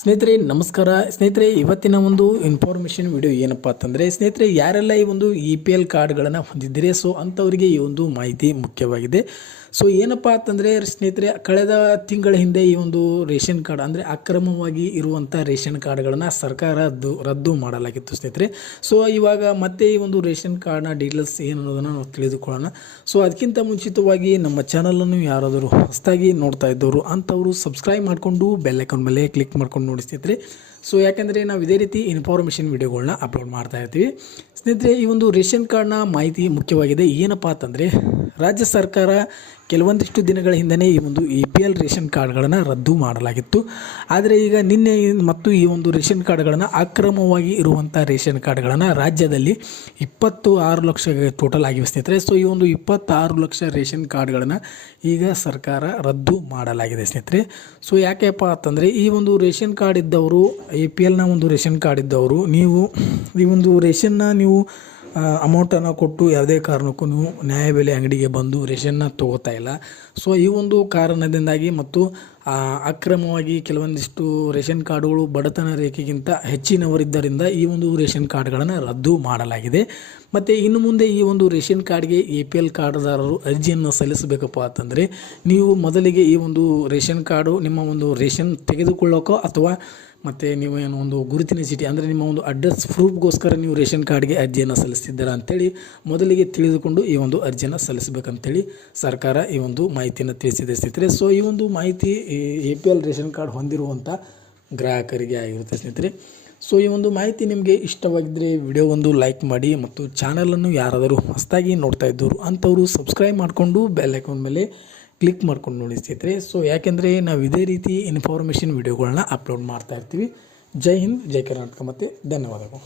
ಸ್ನೇಹಿತರೆ, ನಮಸ್ಕಾರ. ಸ್ನೇಹಿತರೆ, ಇವತ್ತಿನ ಒಂದು ಇನ್ಫಾರ್ಮೇಷನ್ ವಿಡಿಯೋ ಏನಪ್ಪ ಅಂತಂದರೆ, ಸ್ನೇಹಿತರೆ, ಯಾರೆಲ್ಲ ಈ ಒಂದು ಇ ಪಿ ಎಲ್ ಕಾರ್ಡ್ಗಳನ್ನು ಹೊಂದಿದ್ದೀರಿ? ಸೊ ಅಂಥವರಿಗೆ ಈ ಒಂದು ಮಾಹಿತಿ ಮುಖ್ಯವಾಗಿದೆ. ಸೊ ಏನಪ್ಪ ಅಂತಂದರೆ, ಸ್ನೇಹಿತರೆ, ಕಳೆದ ತಿಂಗಳ ಹಿಂದೆ ಈ ಒಂದು ರೇಷನ್ ಕಾರ್ಡ್, ಅಂದರೆ ಅಕ್ರಮವಾಗಿ ಇರುವಂಥ ರೇಷನ್ ಕಾರ್ಡ್ಗಳನ್ನು ಸರ್ಕಾರ ರದ್ದು ರದ್ದು ಮಾಡಲಾಗಿತ್ತು ಸ್ನೇಹಿತರೆ. ಸೊ ಇವಾಗ ಮತ್ತೆ ಈ ಒಂದು ರೇಷನ್ ಕಾರ್ಡ್ನ ಡೀಟೇಲ್ಸ್ ಏನು ಅನ್ನೋದನ್ನು ನಾವು ತಿಳಿದುಕೊಳ್ಳೋಣ. ಸೊ ಅದಕ್ಕಿಂತ ಮುಂಚಿತವಾಗಿ ನಮ್ಮ ಚಾನಲನ್ನು ಯಾರಾದರೂ ಹೊಸದಾಗಿ ನೋಡ್ತಾ ಇದ್ದವರು, ಅಂಥವರು ಸಬ್ಸ್ಕ್ರೈಬ್ ಮಾಡಿಕೊಂಡು ಬೆಲ್ಲೈಕನ್ ಮೇಲೆ ಕ್ಲಿಕ್ ಮಾಡ್ಕೊಂಡು ನೋಡಿ ಸ್ನೇಹಿತರೆ ಸೊ ಯಾಕೆಂದರೆ ನಾವು ಇದೇ ರೀತಿ ಇನ್ಫಾರ್ಮೇಷನ್ ವೀಡಿಯೋಗಳನ್ನ ಅಪ್ಲೋಡ್ ಮಾಡ್ತಾ ಇರ್ತೀವಿ. ಸ್ನೇಹಿತರೆ, ಈ ಒಂದು ರೇಷನ್ ಕಾರ್ಡ್ನ ಮಾಹಿತಿ ಮುಖ್ಯವಾಗಿದೆ. ಏನಪ್ಪ ಅಂತಂದರೆ ರಾಜ್ಯ ಸರ್ಕಾರ ಕೆಲವೊಂದಿಷ್ಟು ದಿನಗಳ ಹಿಂದೆಯೇ ಈ ಒಂದು ಎ ಪಿ ಎಲ್ ರೇಷನ್ ಕಾರ್ಡ್ಗಳನ್ನು ರದ್ದು ಮಾಡಲಾಗಿತ್ತು. ಆದರೆ ಈಗ ನಿನ್ನೆ ಮತ್ತು ಈ ಒಂದು ರೇಷನ್ ಕಾರ್ಡ್ಗಳನ್ನು ಅಕ್ರಮವಾಗಿ ಇರುವಂಥ ರೇಷನ್ ಕಾರ್ಡ್ಗಳನ್ನು ರಾಜ್ಯದಲ್ಲಿ ಇಪ್ಪತ್ತು ಆರು ಲಕ್ಷ ಟೋಟಲ್ ಆಗಿ ಸ್ನೇಹಿತರೆ ಸೊ ಈ ಒಂದು ಇಪ್ಪತ್ತಾರು ಲಕ್ಷ ರೇಷನ್ ಕಾರ್ಡ್ಗಳನ್ನು ಈಗ ಸರ್ಕಾರ ರದ್ದು ಮಾಡಲಾಗಿದೆ ಸ್ನೇಹಿತರೆ ಸೊ ಯಾಕೆಪ್ಪ ಅಂತಂದರೆ ಈ ಒಂದು ರೇಷನ್ ಕಾರ್ಡ್ ಇದ್ದವರು ಎ ಪಿ ಎಲ್ನ ಒಂದು ರೇಷನ್ ಕಾರ್ಡ್ ಇದ್ದವರು, ನೀವು ಈ ಒಂದು ರೇಷನ್ನ ನೀವು ಅಮೌಂಟನ್ನು ಕೊಟ್ಟು ಯಾವುದೇ ಕಾರಣಕ್ಕೂ ನ್ಯಾಯಬೆಲೆ ಅಂಗಡಿಗೆ ಬಂದು ರೇಷನ್ನ ತಗೋತಾ ಇಲ್ಲ. ಸೊ ಈ ಒಂದು ಕಾರಣದಿಂದಾಗಿ ಮತ್ತು ಅಕ್ರಮವಾಗಿ ಕೆಲವೊಂದಿಷ್ಟು ರೇಷನ್ ಕಾರ್ಡುಗಳು ಬಡತನ ರೇಖೆಗಿಂತ ಹೆಚ್ಚಿನವರಿದ್ದರಿಂದ ಈ ಒಂದು ರೇಷನ್ ಕಾರ್ಡ್ಗಳನ್ನು ರದ್ದು ಮಾಡಲಾಗಿದೆ. ಮತ್ತು ಇನ್ನು ಮುಂದೆ ಈ ಒಂದು ರೇಷನ್ ಕಾರ್ಡ್ಗೆ ಎ ಪಿ ಎಲ್ ಕಾರ್ಡ್ದಾರರು ಅರ್ಜಿಯನ್ನು ಸಲ್ಲಿಸಬೇಕಪ್ಪ ಅಂತಂದರೆ ನೀವು ಮೊದಲಿಗೆ ಈ ಒಂದು ರೇಷನ್ ಕಾರ್ಡು ನಿಮ್ಮ ಒಂದು ರೇಷನ್ ತೆಗೆದುಕೊಳ್ಳೋಕೋ ಅಥವಾ ಮತ್ತು ನೀವು ಏನು ಒಂದು ಗುರುತಿನ ಚೀಟಿ ಅಂದರೆ ನಿಮ್ಮ ಒಂದು ಅಡ್ರೆಸ್ ಪ್ರೂಫ್ಗೋಸ್ಕರ ನೀವು ರೇಷನ್ ಕಾರ್ಡ್ಗೆ ಅರ್ಜಿಯನ್ನು ಸಲ್ಲಿಸ್ತಿದ್ದೀರಾ ಅಂಥೇಳಿ ಮೊದಲಿಗೆ ತಿಳಿದುಕೊಂಡು ಈ ಒಂದು ಅರ್ಜಿಯನ್ನು ಸಲ್ಲಿಸಬೇಕಂತೇಳಿ ಸರ್ಕಾರ ಈ ಒಂದು ಮಾಹಿತಿಯನ್ನು ತಿಳಿಸಿದೆ ಸ್ಥಿತಿ ಸೊ ಈ ಒಂದು ಮಾಹಿತಿ A P L ration card ಹೊಂದಿರುವಂಥ ಗ್ರಾಹಕರಿಗೆ ಆಗಿರುತ್ತೆ ಸ್ನೇಹಿತರೆ. ಸೊ ಈ ಒಂದು ಮಾಹಿತಿ ನಿಮಗೆ ಇಷ್ಟವಾಗಿದ್ದರೆ ವಿಡಿಯೋ ಒಂದು ಲೈಕ್ ಮಾಡಿ ಮತ್ತು ಚಾನಲನ್ನು ಯಾರಾದರೂ ಹೊಸದಾಗಿ ನೋಡ್ತಾ ಇದ್ದವರು ಅಂಥವರು ಸಬ್ಸ್ಕ್ರೈಬ್ ಮಾಡಿಕೊಂಡು ಬೆಲ್ ಐಕಾನ್ ಮೇಲೆ ಕ್ಲಿಕ್ ಮಾಡ್ಕೊಂಡು ನೋಡಿ ಸ್ನೇಹಿತರೆ. ಸೊ ಯಾಕೆಂದರೆ ನಾವು ಇದೇ ರೀತಿ ಇನ್ಫಾರ್ಮೇಷನ್ ವಿಡಿಯೋಗಳನ್ನ ಅಪ್ಲೋಡ್ ಮಾಡ್ತಾ ಇರ್ತೀವಿ. ಜೈ ಹಿಂದ್, ಜೈ ಕರ್ನಾಟಕ. ಮತ್ತು ಧನ್ಯವಾದಗಳು.